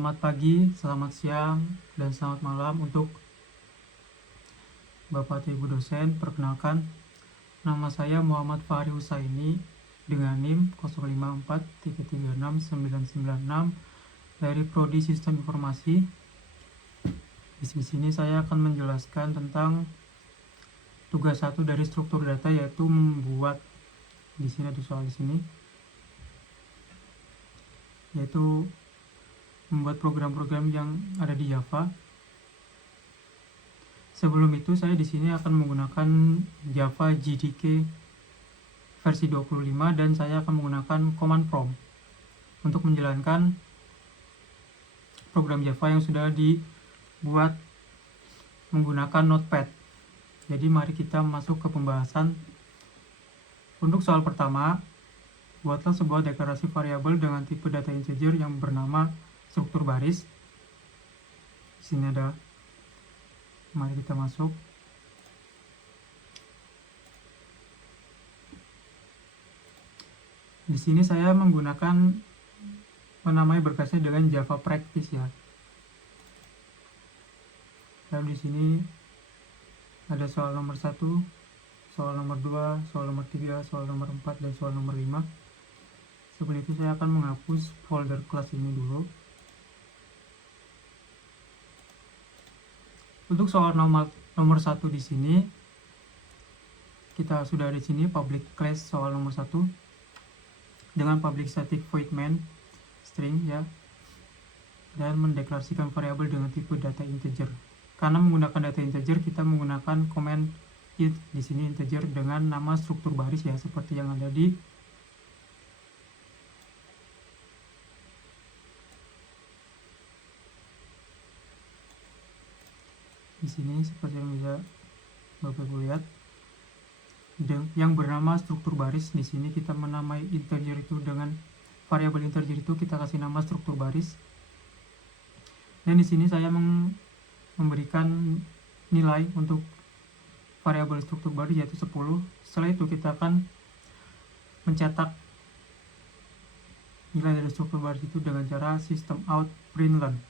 Selamat pagi, selamat siang, dan selamat malam untuk Bapak Ibu dosen. Perkenalkan, nama saya Muhammad Fahri Husaini dengan NIM 054336996 dari Prodi Sistem Informasi. Di sini saya akan menjelaskan tentang tugas 1 dari struktur data, yaitu membuat, di sini ada soal di sini, yaitu membuat program-program yang ada di Java. Sebelum itu saya di sini akan menggunakan Java JDK versi 25 dan saya akan menggunakan command prompt untuk menjalankan program Java yang sudah dibuat menggunakan Notepad. Jadi mari kita masuk ke pembahasan. Untuk soal pertama, buatlah sebuah deklarasi variabel dengan tipe data integer yang bernama struktur baris. Di sini ada, mari kita masuk. Di sini saya menggunakan menamai berkasnya dengan Java Practice ya. Lalu di sini ada soal nomor 1, soal nomor 2, soal nomor 3, soal nomor 4, dan soal nomor 5. Sebelum itu saya akan menghapus folder kelas ini dulu. Untuk soal nomor 1 di sini, kita sudah ada di sini public class soal nomor 1 dengan public static void main string ya, dan mendeklarasikan variabel dengan tipe data integer. Karena menggunakan data integer, kita menggunakan command int di sini integer dengan nama struktur baris ya, seperti yang ada di sini, seperti yang bisa Bapak Ibu lihat. Yang bernama struktur baris, di sini kita menamai integer itu dengan variabel integer itu kita kasih nama struktur baris. Dan di sini saya memberikan nilai untuk variabel struktur baris yaitu 10. Setelah itu kita akan mencetak nilai dari struktur baris itu dengan cara system out println.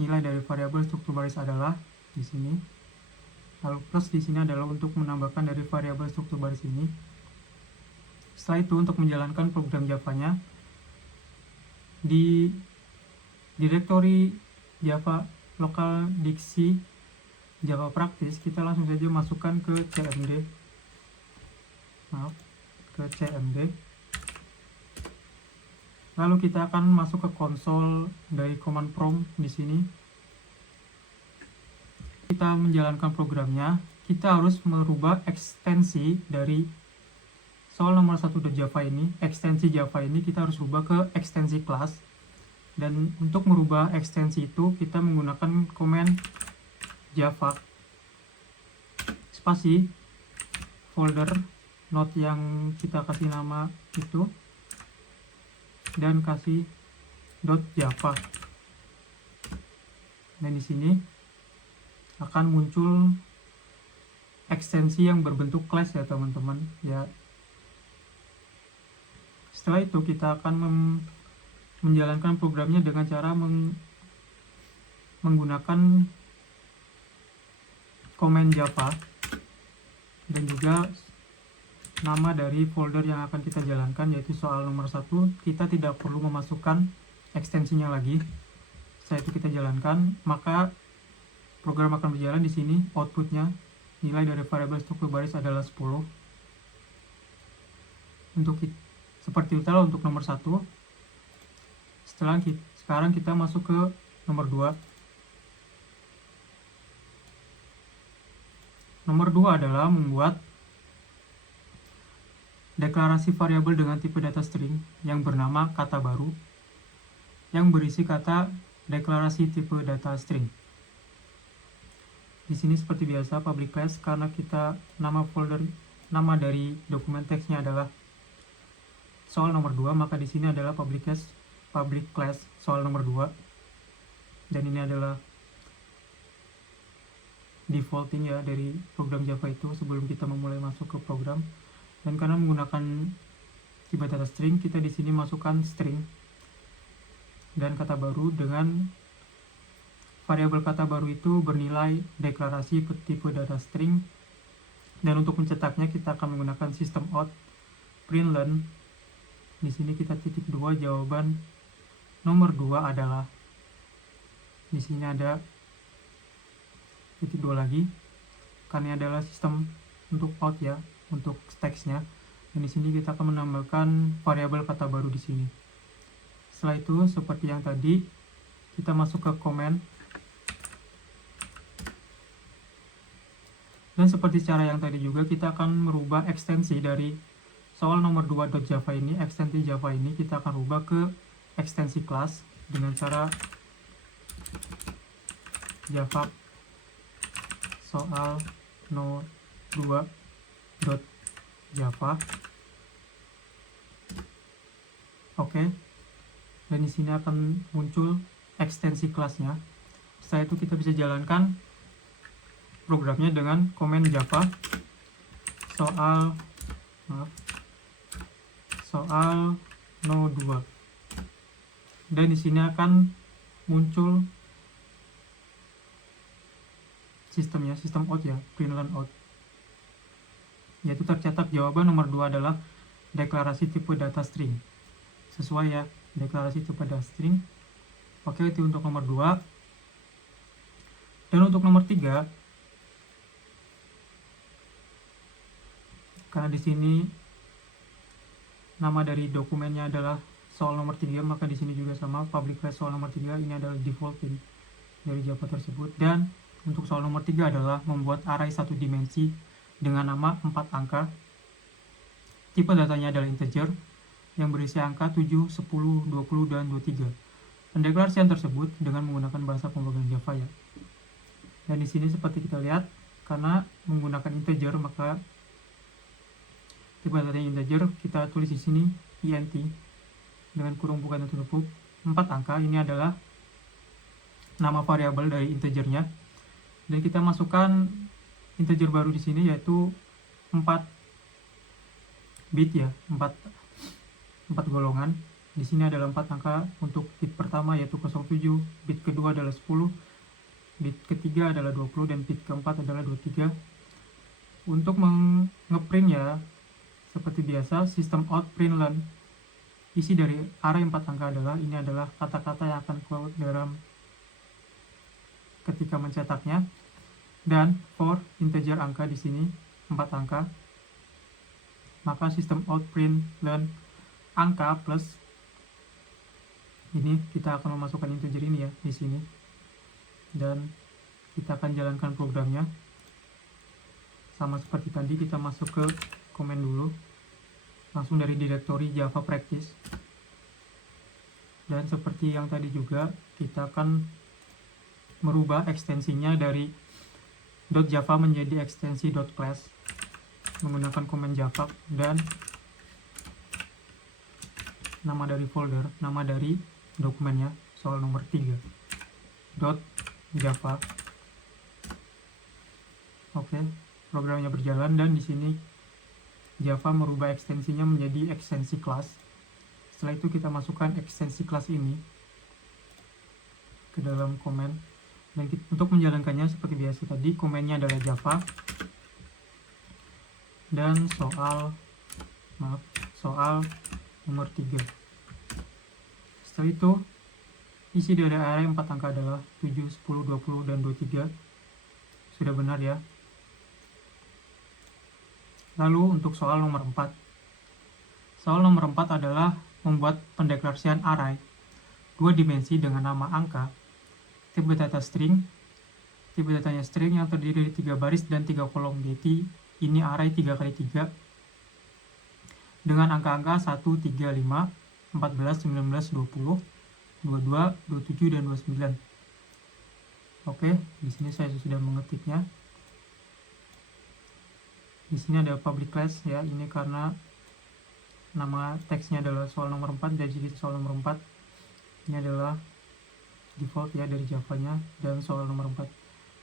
Nilai dari variabel struktur baris adalah di sini. Lalu plus di sini adalah untuk menambahkan dari variabel struktur baris ini. Setelah itu untuk menjalankan program Java-nya di direktori Java lokal diksi Java Practice, kita langsung saja masukkan ke cmd. Lalu kita akan masuk ke konsol dari command prompt di sini. Kita menjalankan programnya, kita harus merubah ekstensi dari soal nomor 1.java ini. Ekstensi Java ini kita harus rubah ke ekstensi kelas. Dan untuk merubah ekstensi itu kita menggunakan command java spasi folder note yang kita kasih nama itu dan kasih .java. Dan di sini akan muncul ekstensi yang berbentuk class ya teman-teman ya. Setelah itu kita akan menjalankan programnya dengan cara menggunakan command java dan juga nama dari folder yang akan kita jalankan yaitu soal nomor 1. Kita tidak perlu memasukkan ekstensinya lagi. Setelah itu kita jalankan, maka program akan berjalan. Di sini outputnya nilai dari variabel struktur baris adalah 10. Seperti itulah untuk nomor 1. Sekarang kita masuk ke nomor 2. Nomor 2 adalah membuat deklarasi variabel dengan tipe data string yang bernama kata baru yang berisi kata deklarasi tipe data string. Di sini seperti biasa public class, karena kita nama dari dokumen teksnya adalah soal nomor 2, maka di sini adalah public class soal nomor 2. Dan ini adalah defaulting ya dari program Java itu sebelum kita memulai masuk ke program. Dan karena menggunakan tipe data string, kita di sini masukkan string dan kata baru dengan variabel kata baru itu bernilai deklarasi tipe data string. Dan untuk mencetaknya kita akan menggunakan sistem out println. Di sini kita titik 2, jawaban nomor 2 adalah, di sini ada titik 2 lagi karena ini adalah sistem untuk out ya, untuk teksnya. Dan di sini kita akan menambahkan variabel kata baru di sini. Setelah itu seperti yang tadi, kita masuk ke komen. Dan seperti cara yang tadi juga, kita akan merubah ekstensi dari soal nomor 2.java ini, ekstensi Java ini kita akan rubah ke ekstensi kelas dengan cara Java soal no 2.java. Oke. Dan di sini akan muncul ekstensi kelasnya. Setelah itu kita bisa jalankan programnya dengan komen Java soal no 2. Dan di sini akan muncul sistemnya, sistem out ya, println out. Yaitu tercatat jawaban nomor 2 adalah deklarasi tipe data string. Sesuai ya, deklarasi tipe data string. Oke, itu untuk nomor 2. Dan untuk nomor 3, karena di sini nama dari dokumennya adalah soal nomor 3, maka di sini juga sama, public class soal nomor 3 ini adalah defaulting dari Java tersebut. Dan untuk soal nomor 3 adalah membuat array 1 dimensi dengan nama 4 angka. Tipe datanya adalah integer yang berisi angka 7, 10, 20, dan 23. Pendeklarasian tersebut dengan menggunakan bahasa pemrograman Java ya. Dan di sini seperti kita lihat, karena menggunakan integer maka tipe datanya integer, kita tulis di sini int dengan kurung buka dan tutup 4 angka. Ini adalah nama variabel dari integernya. Dan kita masukkan integer baru di sini yaitu 4 bit ya, 4 golongan. Di sini adalah 4 angka untuk bit pertama yaitu 07, bit kedua adalah 10, bit ketiga adalah 20, dan bit keempat adalah 23. Untuk ngeprint ya, seperti biasa, sistem out println. Isi dari array 4 angka adalah, ini adalah kata-kata yang akan keluar dalam ketika mencetaknya. Dan for integer angka di sini 4 angka, maka sistem out println angka plus ini kita akan memasukkan integer ini ya di sini. Dan kita akan jalankan programnya sama seperti tadi. Kita masuk ke komen dulu langsung dari direktori Java Practice. Dan seperti yang tadi juga, kita akan merubah ekstensinya dari .java menjadi ekstensi .class menggunakan komen Java. Dan nama dari folder, nama dari dokumennya soal nomor 3 .java. Oke, programnya berjalan dan di sini Java merubah ekstensinya menjadi ekstensi kelas. Setelah itu kita masukkan ekstensi kelas ini ke dalam komen. Dan untuk menjalankannya seperti biasa tadi, komennya adalah Java dan soal nomor 3. Setelah itu isi dari array 4 angka adalah 7, 10, 20, dan 23. Sudah benar ya. Lalu untuk soal nomor 4. Soal nomor 4 adalah membuat pendeklarasian array 2 dimensi dengan nama angka, tipe data string. Tipe datanya string yang terdiri dari 3 baris dan 3 kolom. Jadi ini array 3x3 dengan angka-angka 1, 3, 5, 14, 19, 20, 22, 27, dan 29. Oke, di sini saya sudah mengetiknya. Di sini ada public class ya, ini karena nama teksnya adalah soal nomor 4, jadi soal nomor 4 ini adalah default ya dari Java-nya. Dan soal nomor 4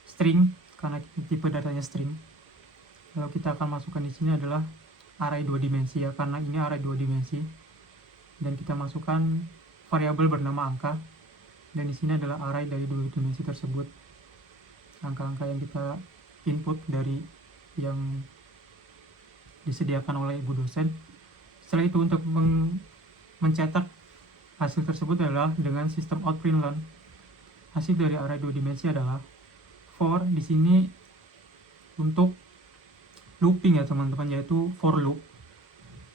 string karena tipe datanya string. Lalu kita akan masukkan di sini adalah array 2 dimensi ya, karena ini array 2 dimensi. Dan kita masukkan variabel bernama angka, dan di sini adalah array dari dua dimensi tersebut, angka-angka yang kita input dari yang disediakan oleh ibu dosen. Setelah itu untuk mencetak hasil tersebut adalah dengan sistem outprintln. Hasil dari array dua dimensi adalah for, di sini untuk looping ya teman-teman, yaitu for loop.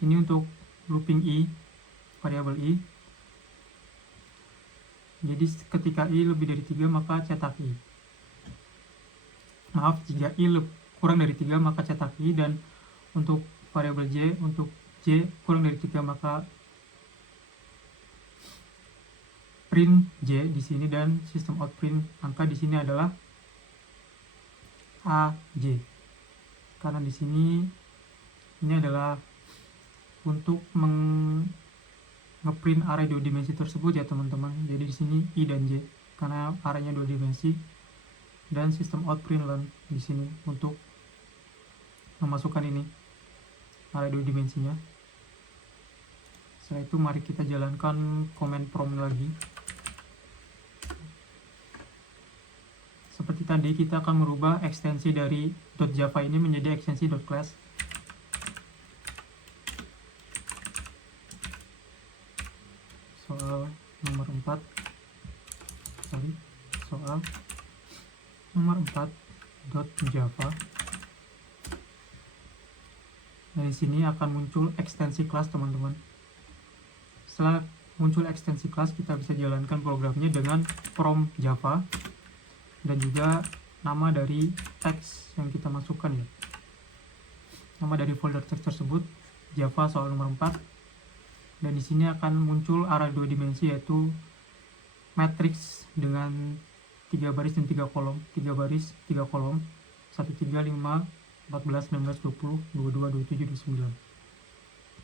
Ini untuk looping i, variabel i. Jadi ketika i lebih dari 3 maka cetak i. Maaf, jika i kurang dari 3 maka cetak i, dan untuk variabel j, untuk j kurang dari 3 maka print j di sini, dan sistem outprint angka di sini adalah aj. Karena di sini ini adalah untuk ngeprint array dua dimensi tersebut ya teman-teman. Jadi di sini i dan j karena arraynya dua dimensi, dan sistem outprintln di sini untuk memasukkan ini array dua dimensinya. Setelah itu mari kita jalankan command prompt lagi. Seperti tadi, kita akan merubah ekstensi dari .java ini menjadi ekstensi .class. Soal nomor 4 .java. Dan di sini akan muncul ekstensi kelas teman-teman. Setelah muncul ekstensi kelas, kita bisa jalankan programnya dengan prompt java dan juga nama dari teks yang kita masukkan ya. Nama dari folder teks tersebut Java soal nomor 4. Dan di sini akan muncul array dua dimensi, yaitu matriks dengan 3 baris dan 3 kolom. 3 baris, 3 kolom. 1, 3, 5, 14, 19, 20, 22, 27, 29.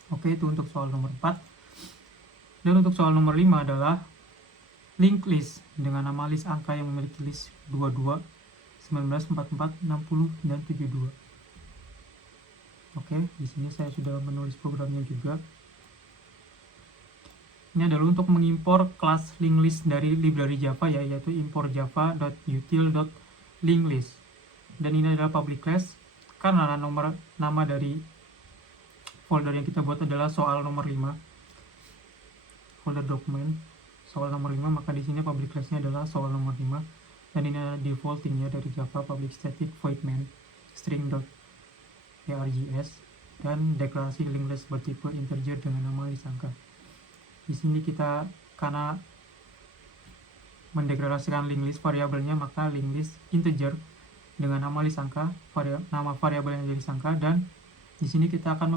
Oke, itu untuk soal nomor 4. Dan untuk soal nomor 5 adalah linked list dengan nama list angka yang memiliki list 22, 19, 44, 60, dan 72. Oke, di sini saya sudah menulis programnya juga. Ini adalah untuk mengimpor kelas linked list dari library Java ya, yaitu import java.util.linkedList. Dan ini adalah public class karena nama dari folder yang kita buat adalah soal nomor 5. Folder dokumen soal nomor 5, maka di sini public class-nya adalah soal nomor 5. Dan ini adalah defaultingnya dari Java public static void main string.args, dan deklarasi linked list bertipe integer dengan nama list angka. Di sini kita karena mendeklarasikan linked list variabelnya, maka linked list integer dengan nama list angka, nama variabel yang jadi angka, dan di sini kita akan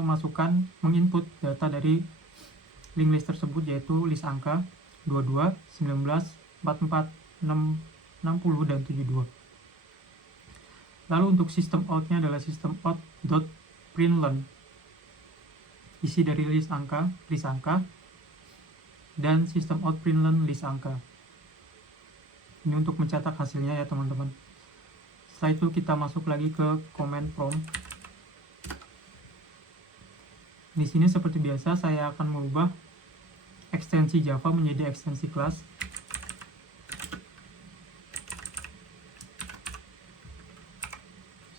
menginput data dari linked list tersebut, yaitu list angka 22, 19, 44, 60, dan 72. Lalu untuk sistem out-nya adalah sistem out.println, isi dari list angka, dan sistem out.println list angka. Ini untuk mencetak hasilnya ya teman-teman. Setelah itu kita masuk lagi ke command prompt. Di sini seperti biasa saya akan merubah ekstensi Java menjadi ekstensi kelas.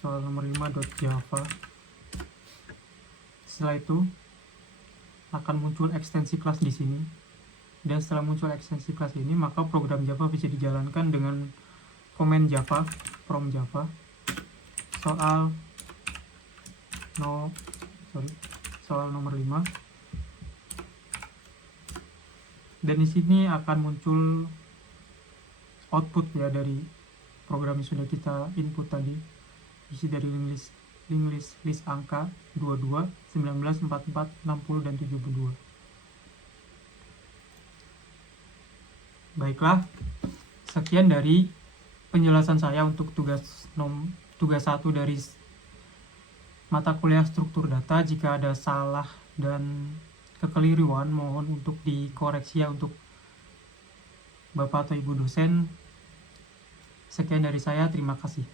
Soal nomor 5.java. Setelah itu akan muncul ekstensi kelas di sini. Dan setelah muncul ekstensi kelas ini, maka program Java bisa dijalankan dengan command java, prompt java. Soal nomor 5. Dan di sini akan muncul output ya dari program yang sudah kita input tadi. Isi dari list angka 22, 19, 44, 60, dan 72. Baiklah, sekian dari penjelasan saya untuk tugas 1 dari mata kuliah struktur data. Jika ada salah dan kekeliruan, mohon untuk dikoreksi ya untuk Bapak atau Ibu dosen. Sekian dari saya, terima kasih.